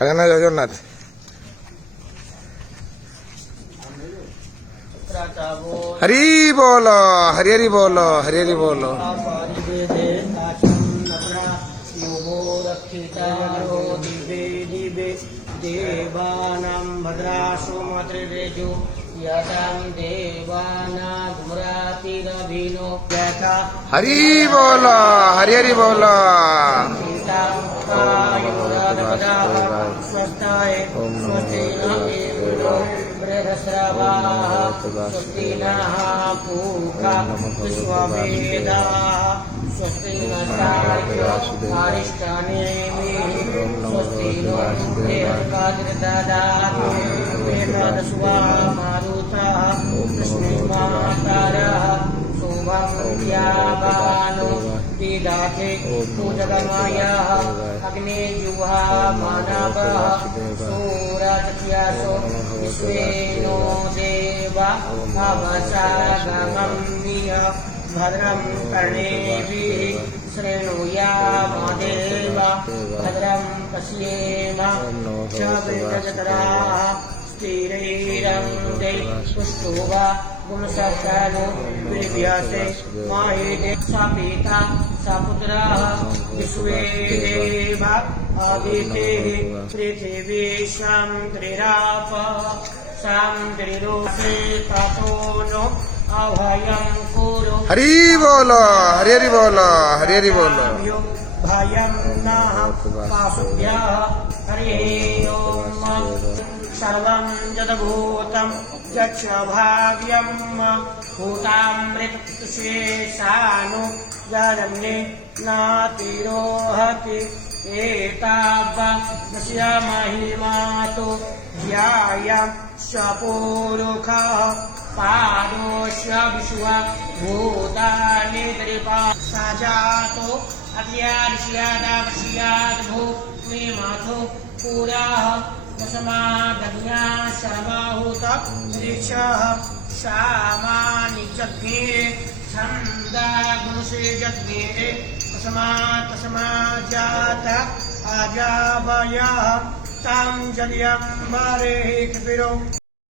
ଖାଇନା ଜଗନ୍ନାଥ हरी बोल हरी हरी बोल हरी हरी बोल देवानां भद्रासो मातृरेजो यतां देवानां धूम्रातिरभिनो यथा हरी बोल हरी हरी बोल स्वस्थाय स्वस्ति स्वस्ति नः पूषा विश्ववेदाः स्वस्ति नष्टारिष्टानेमि स्वस्ति नो देवकादिर्ददातु वेदादस्वा मारुतः कृष्णमातारः शोभामन्त्यावानो विदाथे पूजगमायः अग्निजुहा मानवः सूरजत्यासो विश्वेनो देवा अवसागमम्य भद्रं कर्णेभिः शृणुयामदेव भद्रं पश्येम चतुर्दशतराः स्थिरैरङ्गे पुष्टुवा गुणसत्कारो विव्यासे माहिते सपिता सपुत्रः विश्वे देवा आदितेः पृथिवी शान्तिराप शान्तिरोषे ततो नो अभयं कुरु हरी बोल हरी हरी बोल हरी हरी बोल भयं नः पाशुभ्यः हरि ओम् सर्वं यद्भूतं यच्च भाव्यं भूतामृतशेषानु जरण्ये नातिरोहति एतावस्य महिमातो ध्यायं शपोरुखः पादोष्य विश्व भूतानि त्रिपा सजातो अद्यार्ष्यादावश्याद् भूमिमाथो पुरः दशमादज्ञा सर्वाहुत ऋक्षः सामानि जज्ञे छन्दागुंसे जज्ञे तस्मात् जात अजावयः तां जन्यं वरे कपिरो